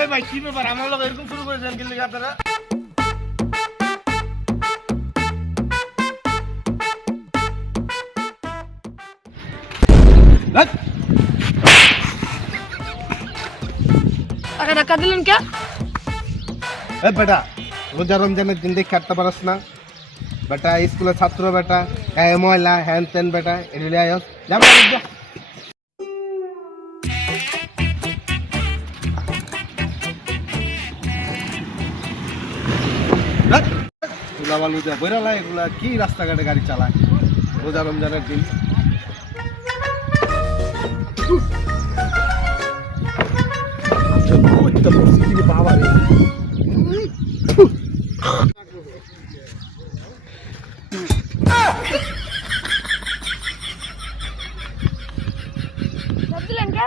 এই ভাই কি ব্যাপার? আমার লোক এরকম শুরু করেছেন কি লিখে আপনারা? টাকা টাকা দিলেন কে? এ বেটা রোজা রমজানের দিন কাটতে পারস না। বেটা স্কুলের ছাত্র বেটা গায়ে ময়লা হ্যান ত্যান বেটা এগুলি আয়স। যা ধুলা বালু যা বইরালা এগুলা কি রাস্তাঘাটে গাড়ি চালায়? রোজা রমজানের দিন। সব দিলেন কে?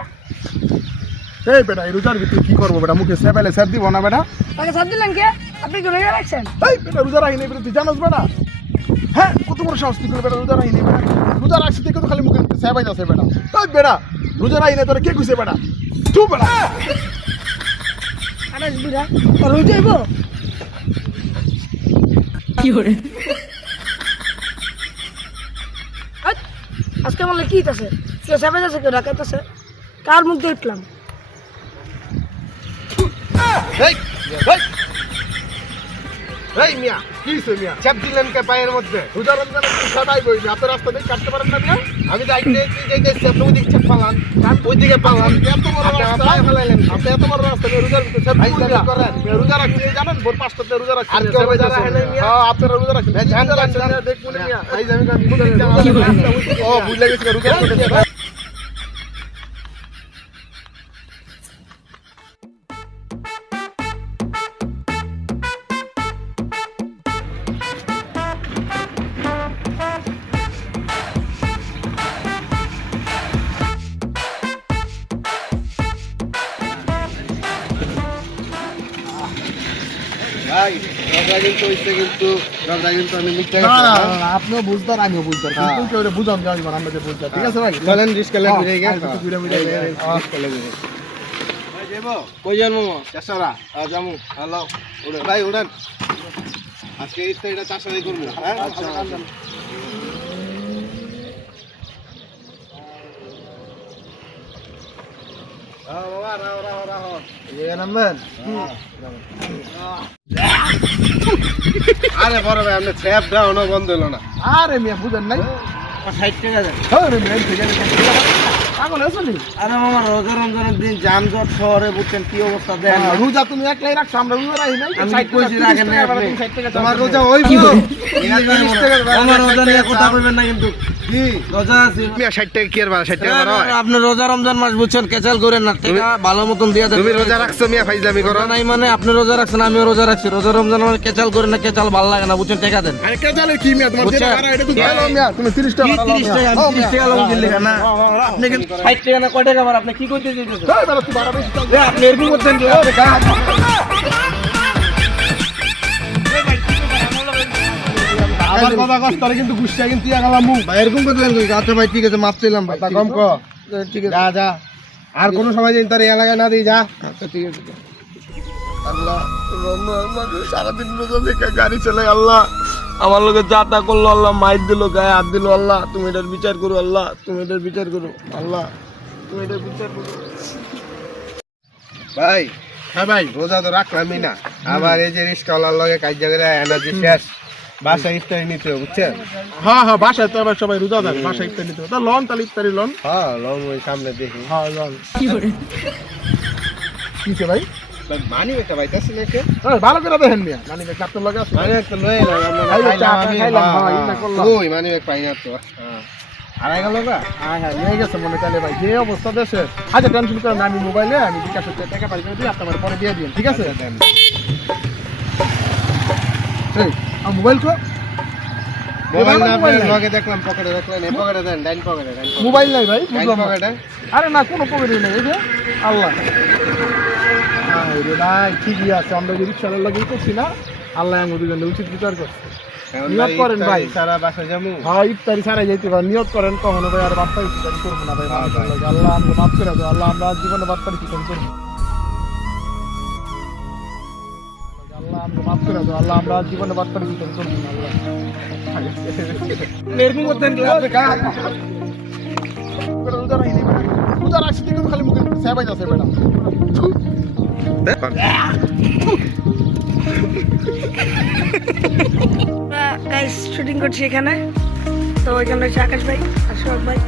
এই বেটা এই রোজার ভিতরে কি করব বেটা? মুখে সেবেলে সেব দিব না বেটা? টাকা সব দিলেন কে? আপনি কি রয়ে রাখছেন? এই বেটা রোজা রাখি নেই বেটা তুই জানোস বেটা? হ্যাঁ কত বড় সাহস তুই করে বেটা রোজা রাখি নেই রোজা রাখছি দেখে তো খালি মুখে সেবাই যাচ্ছে বেটা। এই বেটা রোজা রাখি নেই তোরা কে খুঁজে বেটা? তুই বেটা। রোজ আজকে বললে কি আছে কেউ সাপে যাচ্ছে কেউ ডাকাইতেছে? কার মুখ দিয়ে উঠলাম এই, এই। মিয়া কি মিয়া চাপ দিলেন কে পায়ের মধ্যে রোজা রমজানে তুই সদাই বইবি আপনার রাস্তা দিয়ে কাটতে পারেন না মিয়া আমি যাইতে যাইতেছি আপনি ওইদিকে চাপ পালান ওইদিকে পালান এত বড় আপনি রাস্তা ফেলাইলেন আপনি এত বড় রাস্তা নিয়ে রোজার ভিতরে ভাই। করেন। রোজা রাখছি জানেন ভোর পাঁচটাতে রোজা রাখছি আর কেউ রোজা রাখে নাই হ্যাঁ আপনারা রোজা রাখছেন জান। মিয়া, না আমি? ও বুঝলে গেছি রোজা কিন্তু আপনিও বুঝতার আমিও বুঝতার হ্যাঁ। কিন্তু যাবে না, আমরা যে বুঝতার ঠিক আছে ভাই? চলেন রিস্কালে হ্যাঁ, ঘুরে গিয়ে। আজ ঘুরে ঘুরে রিস্কালে ঘুরে কই যান মামা? চাষারা। আজ হ্যালো। ভাই উড়েন আজকে ইফতারিটা চাষারাই করব। হ্যাঁ? আরে বড় ভাই আপনি ছ্যাপ ডাউনও বন্ধ হলো না আরে মিয়া বুঝেন নাই ষাট টাকা দেন পাগল হয়েছো নি? আরে মামা রোজা রমজানের দিন যানজট শহরে বুঝছেন কি অবস্থা দেন রোজা তুমি একলাই রাখছো আমরা রোজা রাখি নাই আমি 60 টাকা, কইছি 30 রাখেন নাই টাকা, আপনি। 60 টাকা তোমার রোজা নেই। হইব আমার রোজা নিয়ে কথা বলবেন না কিন্তু কি রোজা আছি মিয়া 60 টাকা কি আর বাড়া 60 টাকা বাড়া হয়? আপনি রোজা রমজান মাস বুঝছেন কেচাল করেন না ভালো মতন দিয়ে তুমি রোজা রাখছো মিয়া ফাইজলামি করো নাই মানে আপনি রোজা রাখছেন আমিও রোজা রাখছি রোজা রমজান মানে কেচাল করেন না কেচাল ভালো লাগে না বুঝছেন টাকা দেন আরে কে কি মিয়া তোমার যেটা বাড়া, এটা তো ভালো মিয়া তুমি 30 টাকা 30 টাকা হ্যাঁ, আমি 30 টাকা লং দিল্লি না আপনি কিন্তু 60 টাকা না কয় টাকা আপনি কি করতে চাইতেছেন এই বেটা, তুই বাড়া বেশি চাল। এ, আপনি এরকম করছেন আমার কথা কষ্ট কিন্তু গুছিয়ে কিন্তু ইয়া গেলাম ভাই এরকম কই? আচ্ছা ভাই ঠিক আছে মাপ চাইলাম ভাই। কম? ঠিক আছে। যা যা। আর কোনো সময় দিন তার এলাকায় না দিই যা। আচ্ছা, ঠিক আছে। আল্লাহ সারাদিন রোজা দেখে গাড়ি চলে আল্লাহ। আমার লোকে যা তা করল আল্লাহ মাইর দিল গায়ে হাত দিল আল্লাহ। তুমি এটার বিচার করো আল্লাহ। তুমি এটার বিচার করো আল্লাহ। তুমি এটার বিচার করো। ভাই হ্যাঁ ভাই রোজা তো রাখলামই না। আবার এই যে রিস্কাওয়ালার লগে কাজ করে এনার্জি শেষ। বাসায় ইফতারি নিতে হবে বুঝছেন? হ্যাঁ হ্যাঁ বাসায় তো এবার সবাই রোজা থাকে বাসায় ইফতারি নিতে হবে। তা লন তাহলে ইফতারি লন। হ্যাঁ লং ওই সামনে দেখি। হ্যাঁ লন। ভাই? মানি একটা কে? ভালো করে দেখেন মিয়া নানি ভাই আপনার লগে আছে? মানি একটা লয়ে এলাম আমরা খাইলাম, খাইলাম আমি খাইলাম, হ্যাঁ, হ্যাঁ, হ্যাঁ। ইনা করলাম। ওই মানি ব্যাগ পাই না তো হ্যাঁ। আড়াই গেল গা? হ্যাঁ হ্যাঁ নিয়ে গেছে মনে তাহলে ভাই যে অবস্থা দেশে। আচ্ছা টেনশন করেন আমি মোবাইলে আমি বিকাশ হচ্ছে টাকা দিই আপনার পরে দিয়ে দিন ঠিক আছে? এই আর মোবাইল তো? মোবাইল নাই। দেখলাম পকেটে দেখলেন এই পকেটে দেন ডাইন পকেটে মোবাইল নাই ভাই আরে না কোনো পকেটে নেই আল্লাহ। রে ভাই ঠিকই আছে আমরা যে রিক্সাওয়ালার লগে ই করছি না আল্লাহ আমার দুজনে উচিত বিচার করছে। নিয়ত ভাই করেন ভাই। সারা বাসা যামু হ্যাঁ ইফতারি ছাড়াই যেতে পারেন নিয়ত করেন কখনো ভাই আর ইফতারি করব না ভাই ভাই। আল্লাহ আমাকে মাফ করে দাও আল্লাহ আমরা জীবনে বাপ্পারি চিকেন করব মাফ করে দাও আল্লাহ আমরা জীবনে বাচ্চার ভিতরে করব না আল্লাহ। এরকম করতেন কি আপনি গা বেটা রোজা রাখিনি বেটা রোজা রাখছি দেখুন খালি মুখে সেবাই যাচ্ছে বেটা গাইস শুটিং করছি এখানে। তো এখানে হচ্ছে আকাশ ভাই আর ভাই।